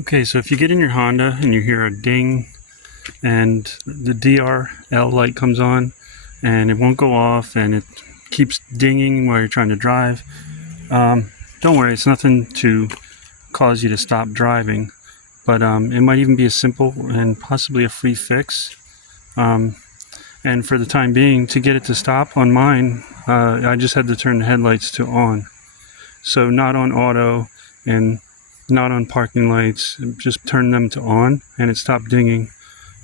Okay, so if you get in your Honda and you hear a ding and the DRL light comes on and it won't go off and it keeps dinging while you're trying to drive, don't worry, it's nothing to cause you to stop driving, but it might even be a simple and possibly a free fix. And for the time being, to get it to stop on mine, I just had to turn the headlights to on. So not on auto and not on parking lights, just turn them to on, and it stopped dinging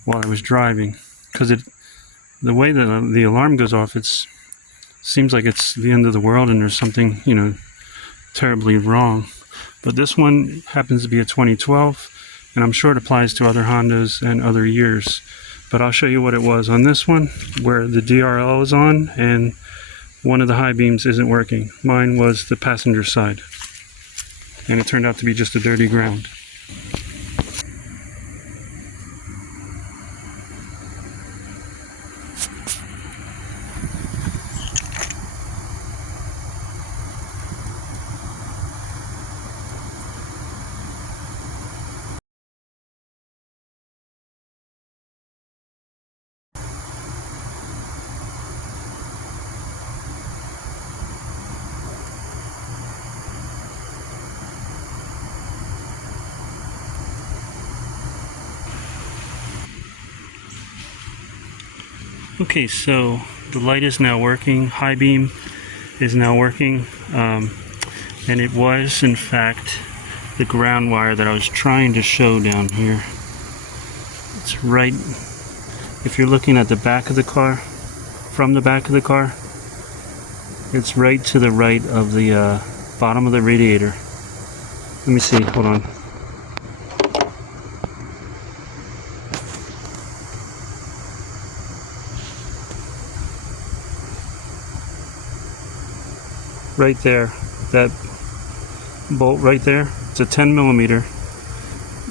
while I was driving. Because the way that the alarm goes off, seems like it's the end of the world and there's something, terribly wrong. But this one happens to be a 2012, and I'm sure it applies to other Hondas and other years. But I'll show you what it was on this one, where the DRL is on and one of the high beams isn't working. Mine was the passenger side, and it turned out to be just a dirty ground. Okay, so the light is now working, high beam is now working, and it was in fact the ground wire that I was trying to show down here. It's right, if you're looking at the back of the car, from the back of the car, it's right to the right of the bottom of the radiator. Let me see, hold on. Right there, that bolt right there, it's a 10 millimeter.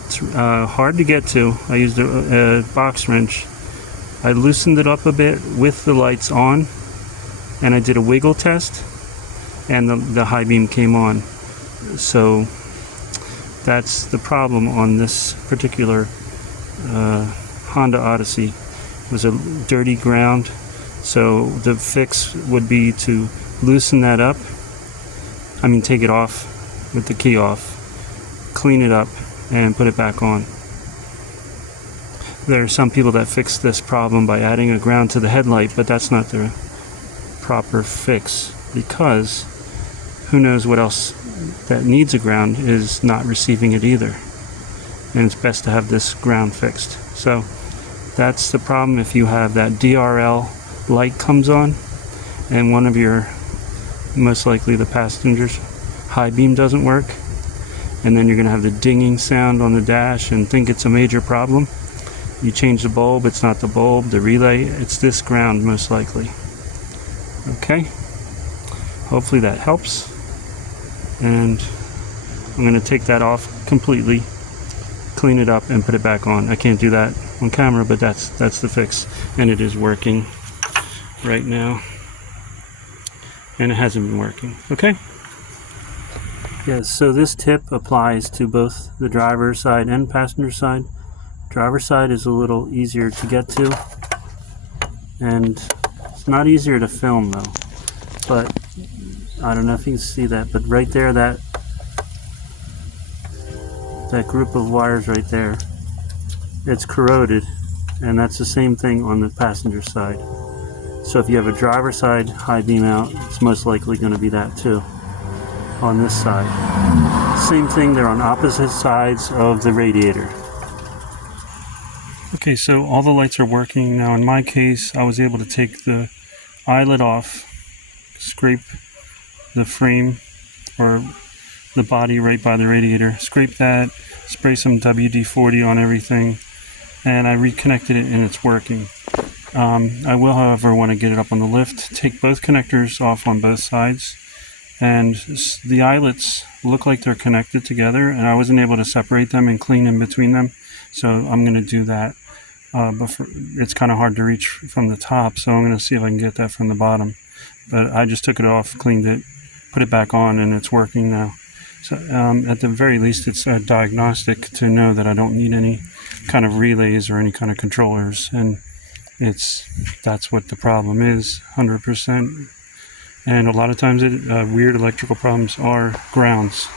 It's hard to get to. I used a box wrench. I loosened it up a bit with the lights on, and I did a wiggle test, and the high beam came on. So that's the problem on this particular Honda Odyssey. It was a dirty ground, so the fix would be to loosen that up. Take it off with the key off, clean it up, and put it back on. There are some people that fix this problem by adding a ground to the headlight, but that's not the proper fix, because who knows what else that needs a ground is not receiving it either. And it's best to have this ground fixed. So that's the problem if you have that DRL light comes on and one of your, most likely the passenger's high beam doesn't work, and then you're going to have the dinging sound on the dash and think it's a major problem. You change the bulb, it's not the bulb, the relay, it's this ground most likely. Okay, hopefully that helps, and I'm going to take that off completely, clean it up, and put it back on. I can't do that on camera, but that's the fix, and it is working right now. And it hasn't been working. Okay? Yes, so this tip applies to both the driver's side and passenger side. Driver's side is a little easier to get to, and it's not easier to film though. But I don't know if you can see that, but right there, that group of wires right there, it's corroded, and that's the same thing on the passenger side. So if you have a driver's side high beam out, it's most likely going to be that too on this side. Same thing, they're on opposite sides of the radiator. Okay, so all the lights are working now. In my case, I was able to take the eyelet off, scrape the frame or the body right by the radiator, scrape that, spray some WD-40 on everything, and I reconnected it and it's working. I will, however, want to get it up on the lift, take both connectors off on both sides, and the eyelets look like they're connected together, and I wasn't able to separate them and clean in between them, so I'm going to do that. But it's kind of hard to reach from the top, so I'm going to see if I can get that from the bottom. But I just took it off, cleaned it, put it back on, and it's working now. So at the very least, it's a diagnostic to know that I don't need any kind of relays or any kind of controllers, and that's what the problem is, 100%. And a lot of times weird electrical problems are grounds.